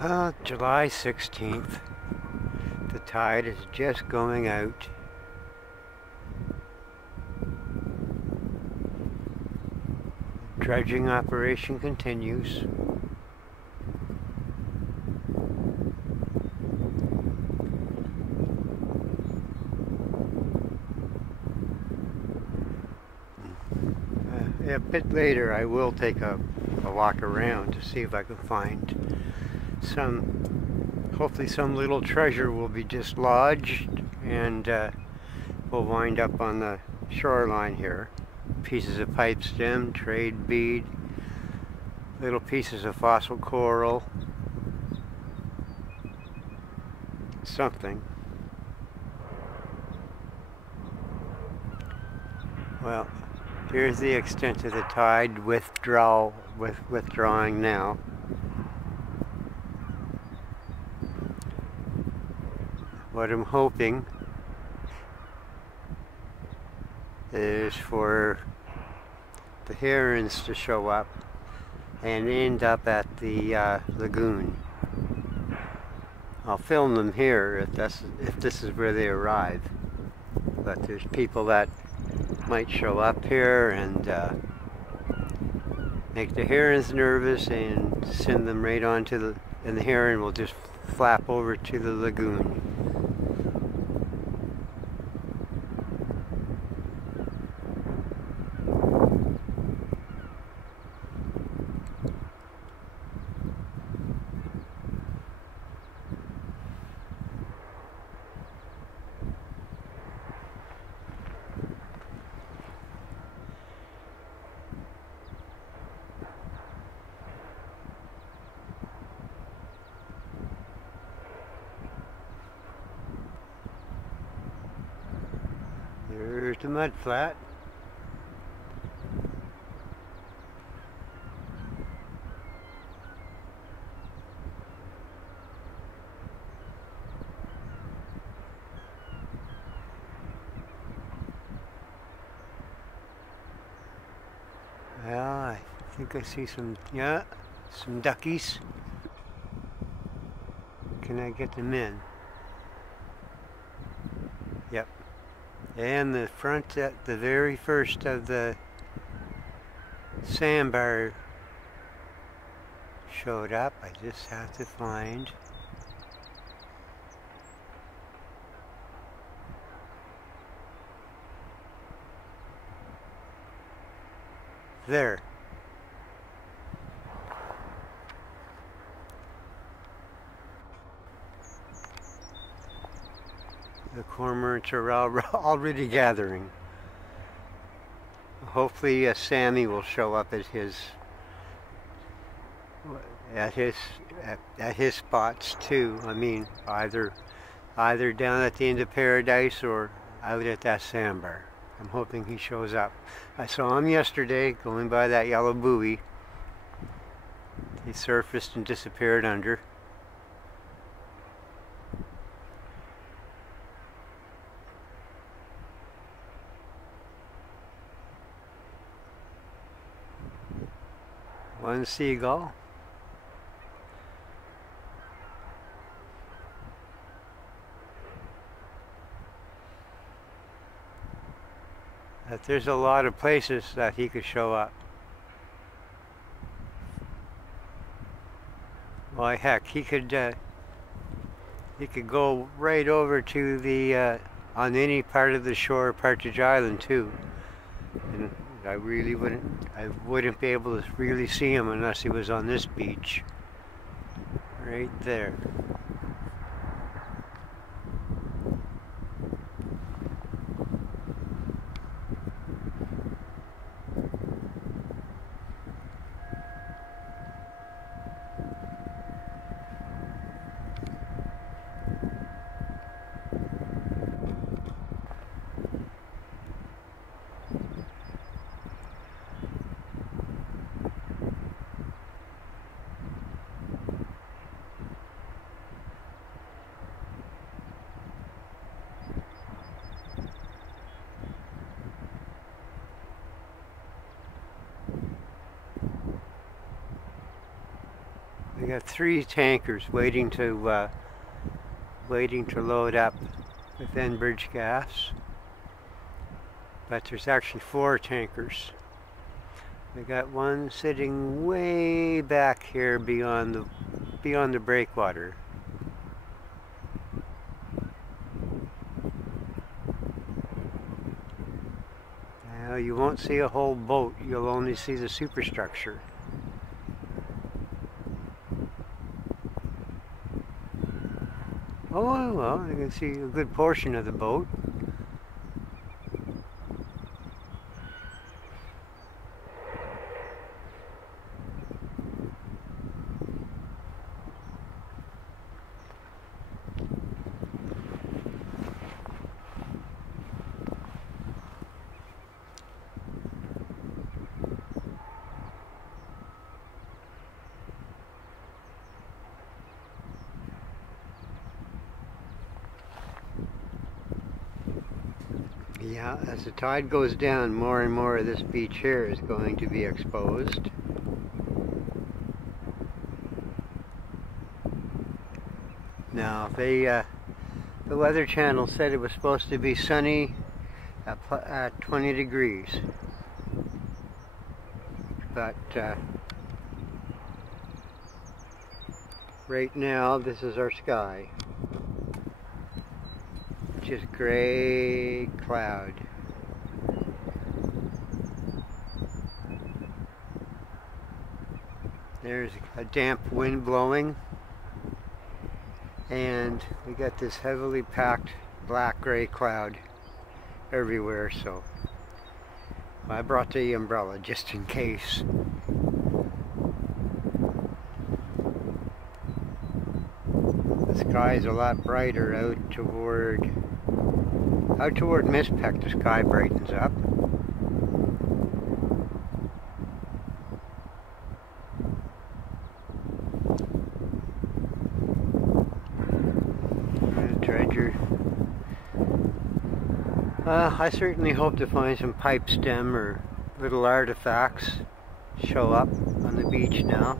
July 16th. The tide is just going out. Dredging operation continues. A bit later I will take a walk around to see if I can find hopefully some little treasure will be dislodged and will wind up on the shoreline here. Pieces of pipe stem, trade bead, little pieces of fossil coral, something. Well, here's the extent of the tide withdrawing now. What I'm hoping is for the herons to show up and end up at the lagoon. I'll film them here if this is where they arrive. But there's people that might show up here and make the herons nervous and send them right on to and the heron will just flap over to the lagoon. There's the mud flat. Well, I think I see some duckies. Can I get them in? Yep. And the front, at the very first of the sandbar showed up. I just have to find. There. The cormorants are already gathering. Hopefully Sammy will show up at his spots too. I mean, either down at the end of paradise or out at that sandbar. I'm hoping he shows up. I saw him yesterday going by that yellow buoy. He surfaced and disappeared under. One seagull. That there's a lot of places that he could show up. Why heck, he could go right over to the on any part of the shore of Partridge Island too. And I wouldn't be able to really see him unless he was on this beach. Right there. We got 3 tankers waiting to load up with Enbridge gas, but there's actually 4 tankers. We got one sitting way back here beyond the breakwater. Now you won't see a whole boat, you'll only see the superstructure. Oh well, you can see a good portion of the boat. Yeah, as the tide goes down, more and more of this beach here is going to be exposed. Now, the Weather Channel said it was supposed to be sunny at 20 degrees. But right now, this is our sky. Just gray cloud. There's a damp wind blowing, and we got this heavily packed black gray cloud everywhere, so I brought the umbrella just in case. The sky is a lot brighter out toward Mispec. The sky brightens up. Dredger. I certainly hope to find some pipe stem or little artifacts show up on the beach now.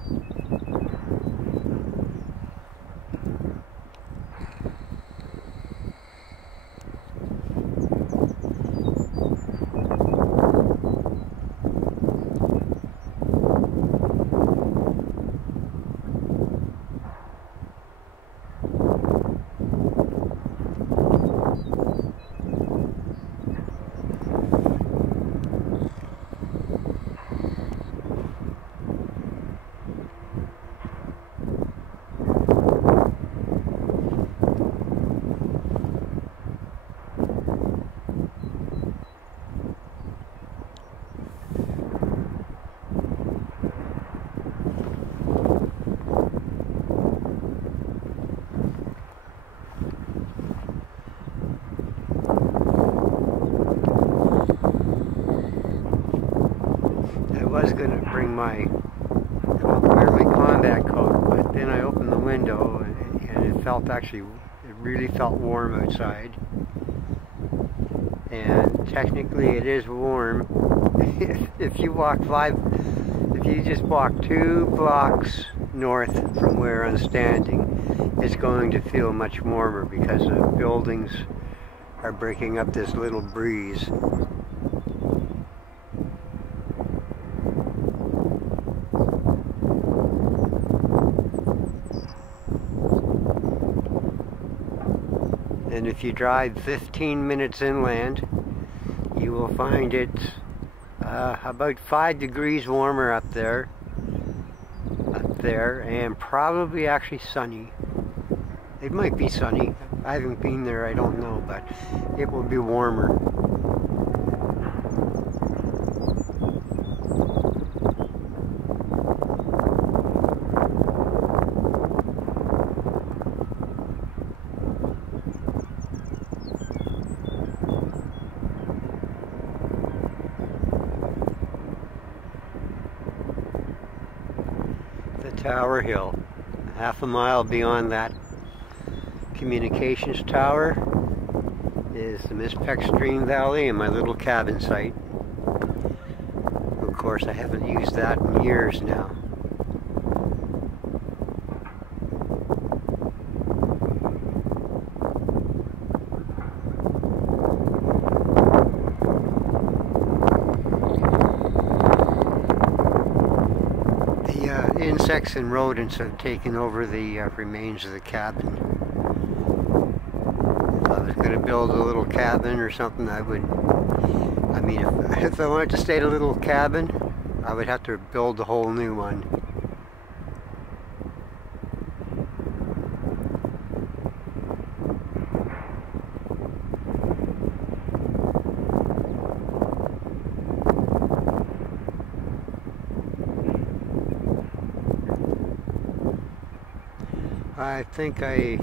I was going to wear my combat coat, but then I opened the window and it really felt warm outside. And technically it is warm. If you just walk 2 blocks north from where I'm standing, it's going to feel much warmer because the buildings are breaking up this little breeze. And if you drive 15 minutes inland, you will find it about 5 degrees warmer up there, and probably actually sunny. It might be sunny. I haven't been there, I don't know, but it will be warmer. Tower Hill. Half a mile beyond that communications tower is the Mispec Stream Valley and my little cabin site. Of course, I haven't used that in years now. insects and rodents have taken over the remains of the cabin. If I was going to build a little cabin or something, I mean, if I wanted to stay in a little cabin, I would have to build a whole new one. I think I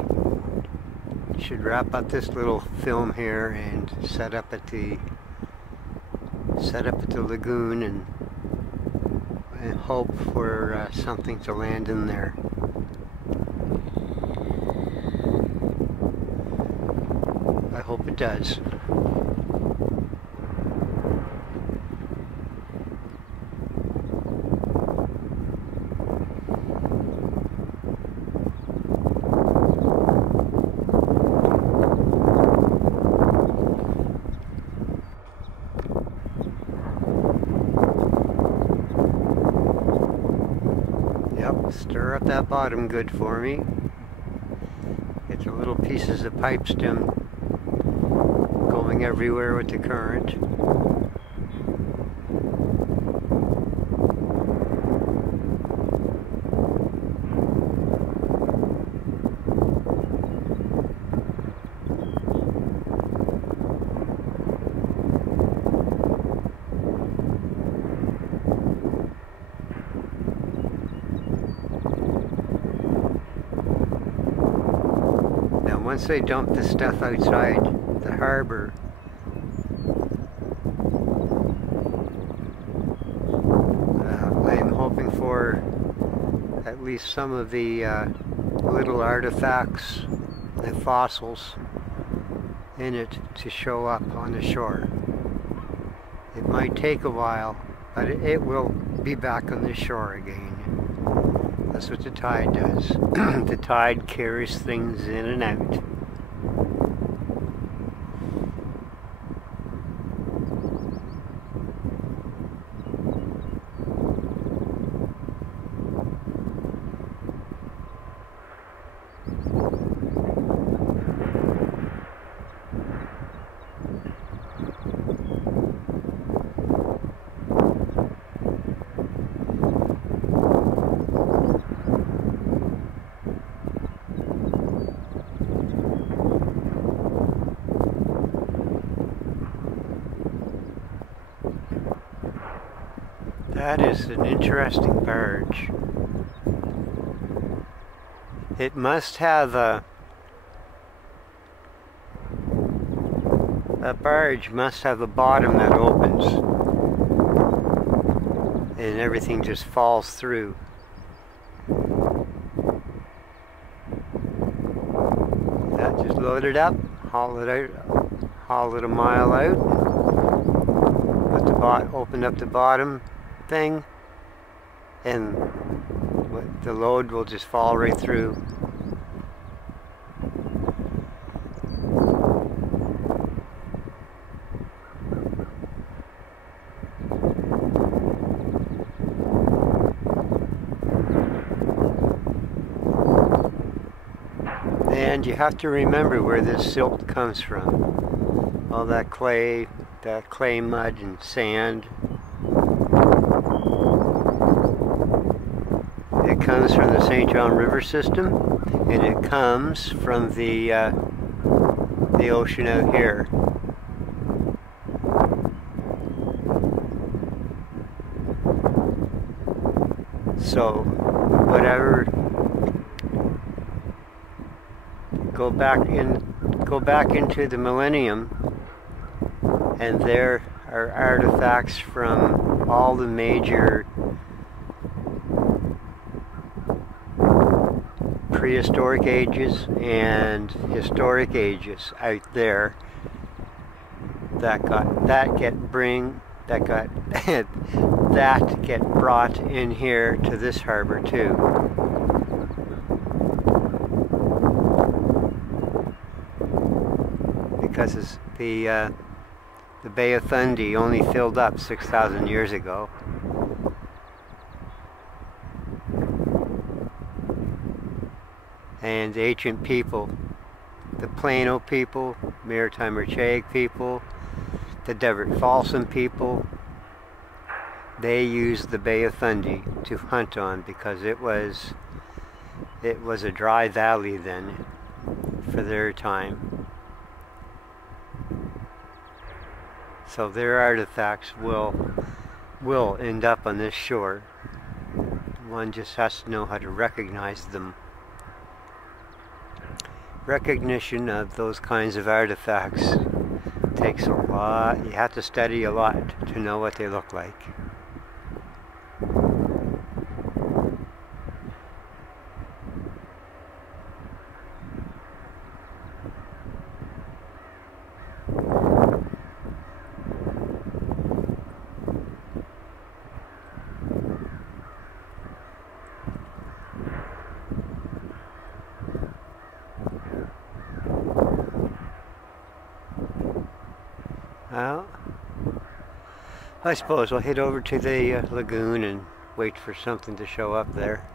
should wrap up this little film here and set up at the lagoon and hope for something to land in there. I hope it does. Stir up that bottom good for me. Get the little pieces of pipe stem going everywhere with the current. Once they dump the stuff outside the harbor, I am hoping for at least some of the little artifacts and fossils in it to show up on the shore. It might take a while, but it will be back on the shore again. That's what the tide does. The tide carries things in and out. That is an interesting barge. It must have that barge must have a bottom that opens and everything just falls through. That just load it up, haul it out, haul it a mile out, put the open up the bottom thing, and the load will just fall right through. And you have to remember where this silt comes from. All that clay mud and sand. It comes from the St. John River system, and it comes from the ocean out here. So, whatever, go back into the millennium, and there are artifacts from all the major prehistoric ages and historic ages out there that get brought in here to this harbor too. Because the Bay of Fundy only filled up 6,000 years ago. and the ancient people, the Plano people, Maritime Chag people, the Devitt Folsom people, they used the Bay of Fundy to hunt on because it was a dry valley then for their time. So their artifacts will end up on this shore. One just has to know how to recognize them. Recognition of those kinds of artifacts takes a lot. You have to study a lot to know what they look like. Well, I suppose we'll head over to the lagoon and wait for something to show up there.